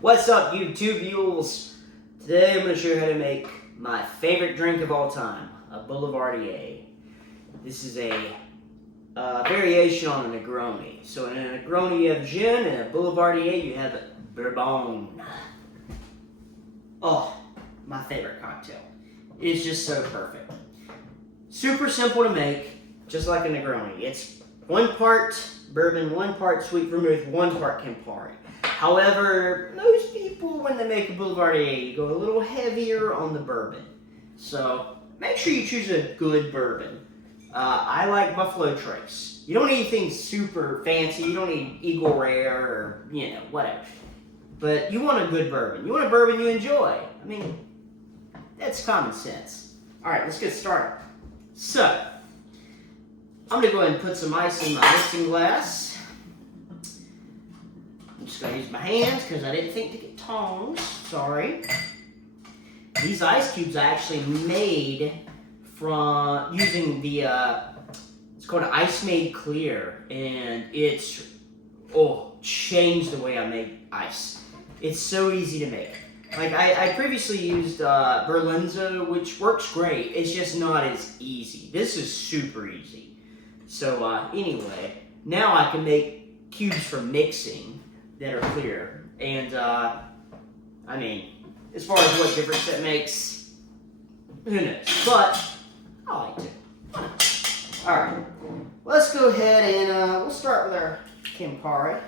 What's up, YouTube viewers? Today I'm going to show you how to make my favorite drink of all time, a Boulevardier. This is a variation on a Negroni. So in a Negroni you have gin, and a Boulevardier you have bourbon. Oh, my favorite cocktail. It's just so perfect. Super simple to make, just like a Negroni. It's 1 part bourbon, 1 part sweet vermouth, 1 part Campari. However, most people, when they make a Boulevardier, go a little heavier on the bourbon. So make sure you choose a good bourbon. I like Buffalo Trace. You don't need anything super fancy. You don't need Eagle Rare or, whatever. But you want a good bourbon. You want a bourbon you enjoy. I mean, that's common sense. All right, let's get started. So, I'm going to go ahead and put some ice in my mixing glass. I'm just going to use my hands because I didn't think to get tongs. Sorry. These ice cubes I actually made from using the, it's called Ice Made Clear. And it's, changed the way I make ice. It's so easy to make. Like, I previously used Berlinzo, which works great. It's just not as easy. This is super easy. So, anyway, now I can make cubes for mixing that are clear. And, I mean, as far as what difference that makes, who knows? But, I like it. Alright, let's go ahead and we'll start with our Campari.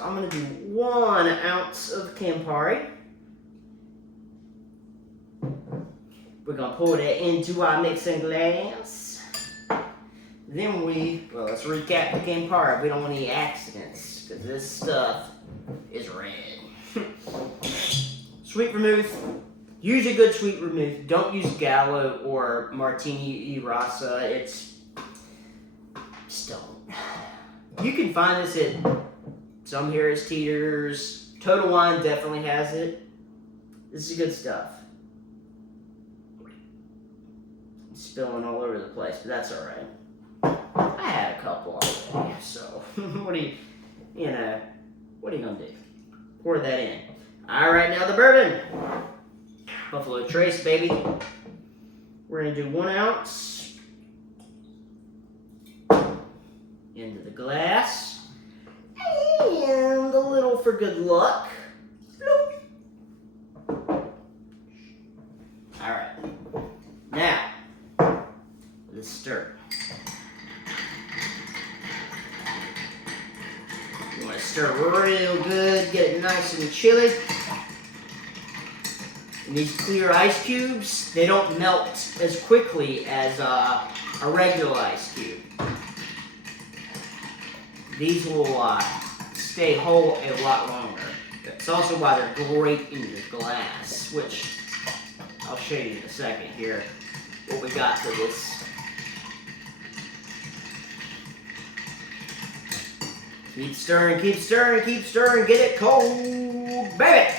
I'm going to do 1 ounce of Campari. We're going to pour that into our mixing glass. Then let's recap the Campari. We don't want any accidents, because this stuff is red. Sweet vermouth. Use a good sweet vermouth. Don't use Gallo or Martini Rasa. Just don't. You can find this at some Harris Teeters. Total Wine definitely has it. This is good stuff. Spilling all over the place, but that's all right. I had a couple already, so what are you gonna do? Pour that in. All right, now the bourbon. Buffalo Trace, baby. We're gonna do 1 ounce into the glass, and a little for good luck. All right, now. Let's stir. You want to stir real good, get it nice and chilly. And these clear ice cubes, they don't melt as quickly as a regular ice cube. These will stay whole a lot longer. That's also why they're great in your glass, which I'll show you in a second here what we got for this. Keep stirring, keep stirring, keep stirring. Get it cold, baby.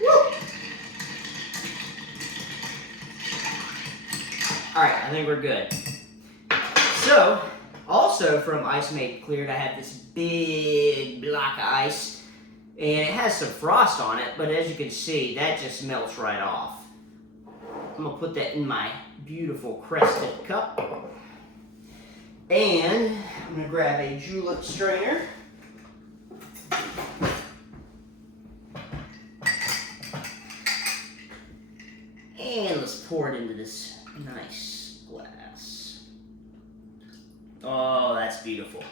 Woo! All right, I think we're good. So, also from Ice Made Cleared, I have this big block of ice, and it has some frost on it, but as you can see, that just melts right off. I'm gonna put that in my beautiful crested cup. And I'm going to grab a julep strainer. And let's pour it into this nice glass. Oh, that's beautiful.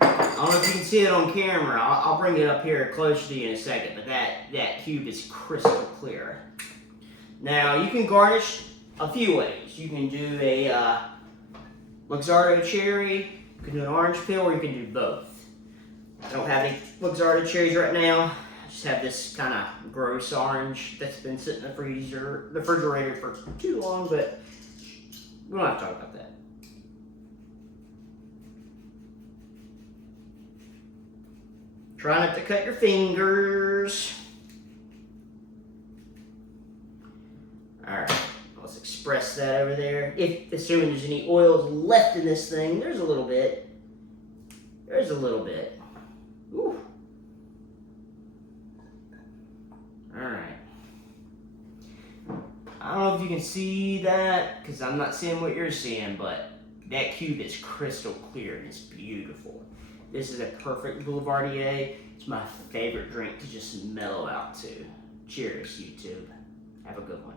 I don't know if you can see it on camera. I'll bring it up here close to you in a second, but that cube is crystal clear. Now, you can garnish a few ways. You can do a Luxardo cherry, you can do an orange peel, or you can do both. I don't have any Luxardo cherries right now. I just have this kind of gross orange that's been sitting in the refrigerator for too long, but we don't have to talk about that. Try not to cut your fingers. All right. Express that over there. Assuming there's any oils left in this thing, there's a little bit. Ooh. Alright. I don't know if you can see that, because I'm not seeing what you're seeing, but that cube is crystal clear and it's beautiful. This is a perfect Boulevardier. It's my favorite drink to just mellow out to. Cheers, YouTube. Have a good one.